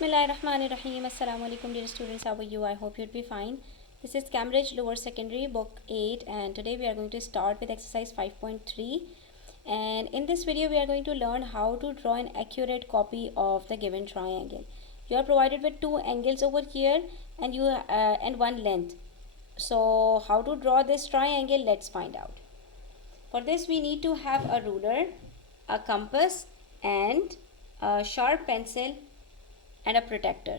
Bismillahirrahmanirrahim. Assalamu alaikum dear students. How are you? I hope you'd be fine. This is Cambridge Lower Secondary Book 8 and today we are going to start with exercise 5.3, and in this video we are going to learn how to draw an accurate copy of the given triangle. You are provided with two angles over here and one length. So how to draw this triangle? Let's find out. For this we need to have a ruler, a compass and a sharp pencil and a protractor.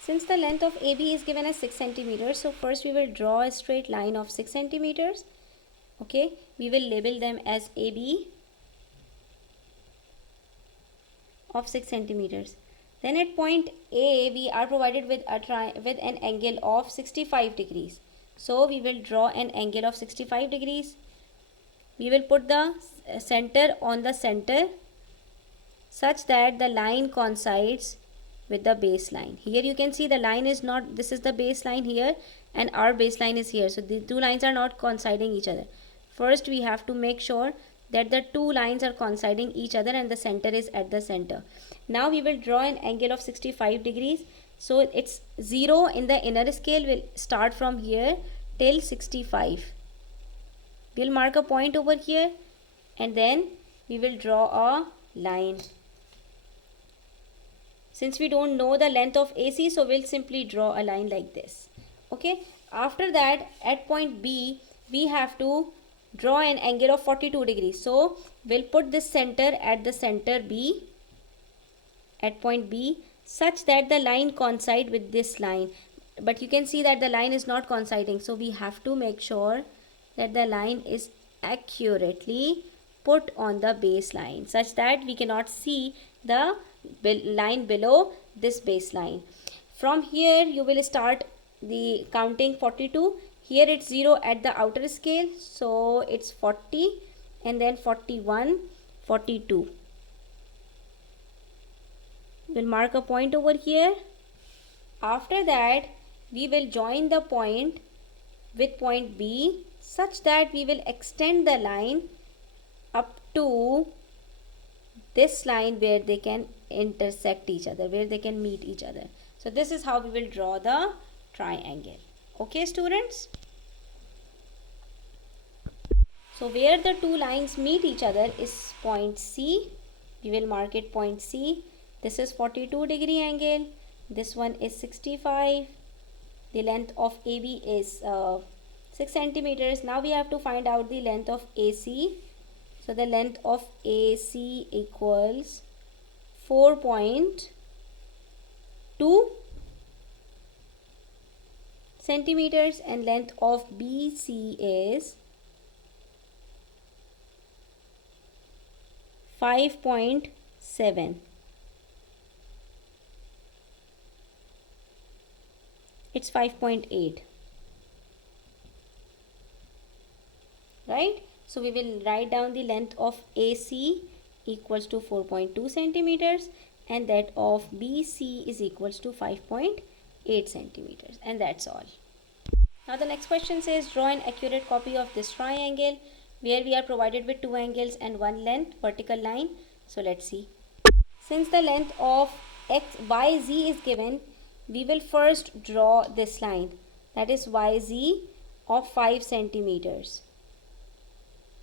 Since the length of AB is given as 6 centimeters, so first we will draw a straight line of 6 centimeters. Okay, we will label them as AB of 6 centimeters. Then at point A we are provided with an angle of 65 degrees. So we will draw an angle of 65 degrees. We will put the center on the center such that the line coincides with the baseline. Here you can see the line is not, this is the baseline here and our baseline is here. So the two lines are not coinciding each other. First we have to make sure that the two lines are coinciding each other and the center is at the center. Now we will draw an angle of 65 degrees. So it's 0 in the inner scale. Will start from here till 65. We'll mark a point over here and then we will draw a line. Since we don't know the length of AC, so we'll simply draw a line like this. Okay. After that, at point B, we have to draw an angle of 42 degrees. So we'll put this center at the center B, at point B, such that the line coincide with this line. But you can see that the line is not coinciding. So we have to make sure that the line is accurately put on the baseline such that we cannot see the line below this baseline. From here you will start the counting 42. Here it's 0 at the outer scale, so it's 40 and then 41, 42. We'll mark a point over here. After that we will join the point with point B such that we will extend the line up to this line where they can intersect each other, where they can meet each other. So this is how we will draw the triangle. Okay students, so where the two lines meet each other is point C. We will mark it point C. This is 42 degree angle, this one is 65. The length of AB is 6 centimeters. Now we have to find out the length of AC. So the length of AC equals 4.2 centimeters and length of BC is 5.7. It's 5.8. Right? So we will write down the length of AC equals to 4.2 centimeters and that of BC is equals to 5.8 centimeters, and that's all. Now the next question says draw an accurate copy of this triangle, where we are provided with two angles and one length vertical line. So let's see. Since the length of YZ is given, we will first draw this line, that is YZ of 5 centimeters.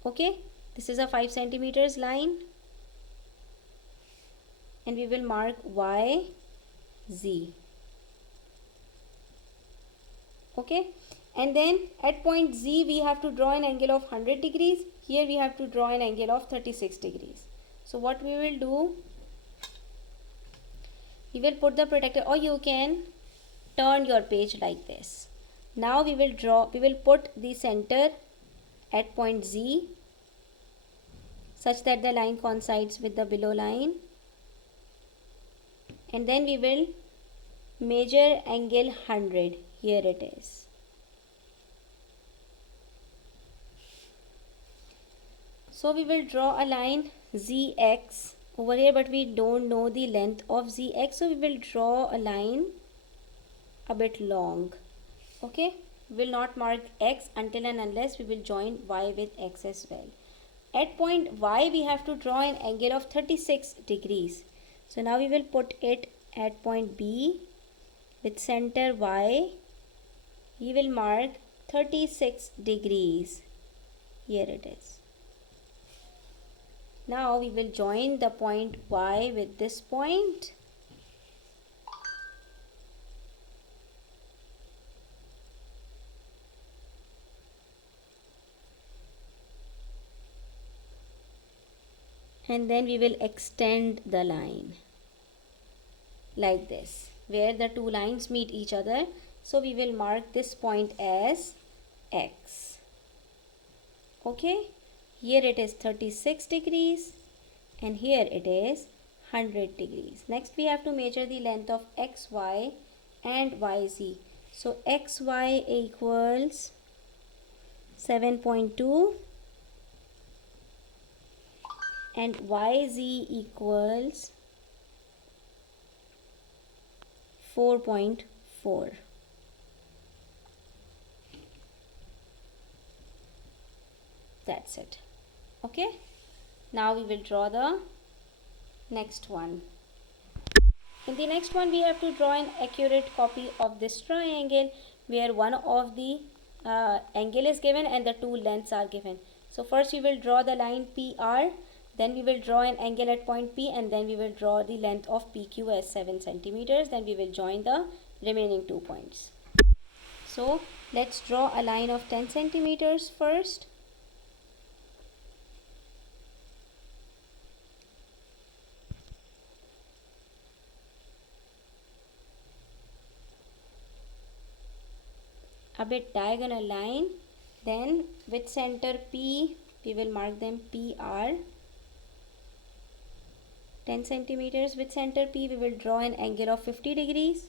Okay, this is a 5 centimeters line and we will mark YZ. Okay, and then at point Z we have to draw an angle of 100 degrees. Here we have to draw an angle of 36 degrees. So what we will do, we will put the protractor, or you can turn your page like this. Now we will put the center at point Z such that the line coincides with the below line, and then we will measure angle 100. Here it is. So we will draw a line ZX over here, but we don't know the length of ZX, so we will draw a line a bit long. Okay, we will not mark X until and unless we will join Y with X as well. At point Y we have to draw an angle of 36 degrees. So now we will put it at point B with center Y, we will mark 36 degrees. Here it is. Now we will join the point Y with this point. And then we will extend the line like this, where the two lines meet each other. So we will mark this point as X. Okay, here it is 36 degrees and here it is 100 degrees. Next we have to measure the length of XY and YZ. So XY equals 7.2 and YZ equals 4.4. That's it. Okay, now we will draw the next one. In the next one we have to draw an accurate copy of this triangle where one of the angle is given and the two lengths are given. So first we will draw the line PR, then we will draw an angle at point P, and then we will draw the length of PQ as 7 centimeters. Then we will join the remaining 2 points. So let's draw a line of 10 centimeters first. A bit diagonal line, then with center P we will mark them PR. 10 centimeters with center P we will draw an angle of 50 degrees.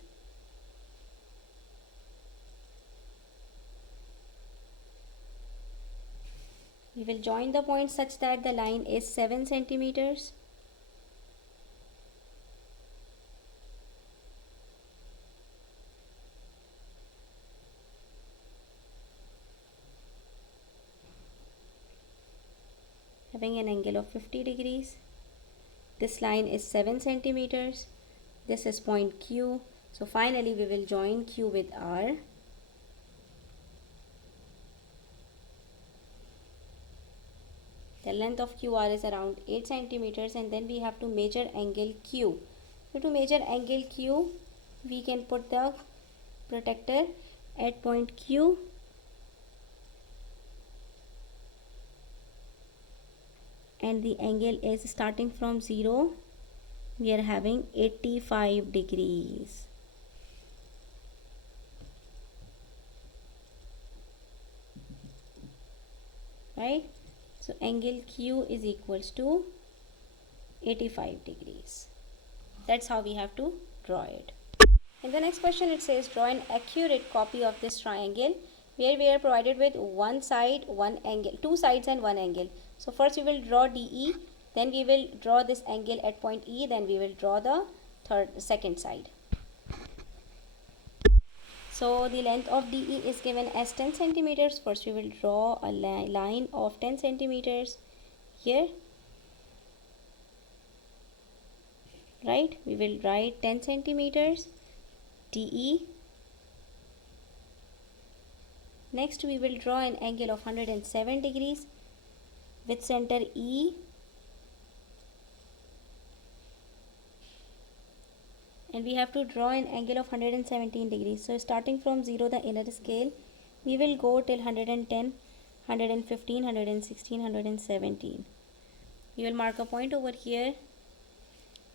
We will join the points such that the line is 7 centimeters. Having an angle of 50 degrees. This line is 7 centimeters. This is point Q. So finally we will join Q with R. The length of QR is around 8 centimeters, and then we have to measure angle Q. So to measure angle Q, we can put the protractor at point Q. And the angle is starting from 0. We are having 85 degrees. Right? So angle Q is equals to 85 degrees. That's how we have to draw it. In the next question it says draw an accurate copy of this triangle where we are provided with one side, one angle, two sides and one angle. So first we will draw DE, then we will draw this angle at point E, then we will draw the second side. So the length of DE is given as 10 centimeters. First we will draw a line of 10 centimeters here. Right, we will write 10 centimeters DE. Next we will draw an angle of 107 degrees with center E, and we have to draw an angle of 117 degrees. So starting from 0, the inner scale, we will go till 110, 115, 116, 117. We will mark a point over here.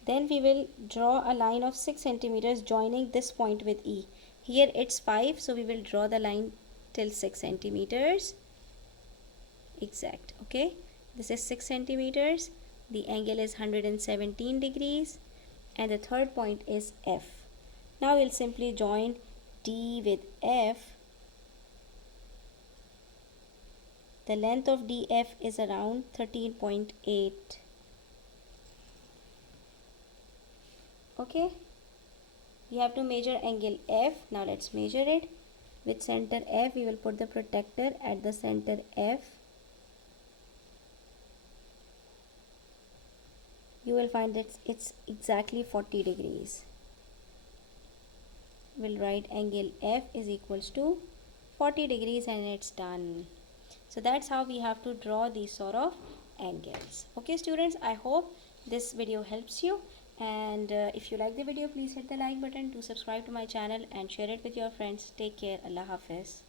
Then we will draw a line of 6 centimeters joining this point with E. Here it's 5, so we will draw the line till 6 centimeters. Exact. Okay, this is 6 centimeters. The angle is 117 degrees. And the third point is F. Now we'll simply join D with F. The length of DF is around 13.8. Okay, we have to measure angle F. Now let's measure it. With center F, we will put the protractor at the center F. You will find that it's exactly 40 degrees. we'll write angle F is equals to 40 degrees and it's done. So that's how we have to draw these sort of angles. Okay students, I hope this video helps you, and if you like the video, please hit the like button, do subscribe to my channel and share it with your friends. Take care. Allah Hafiz.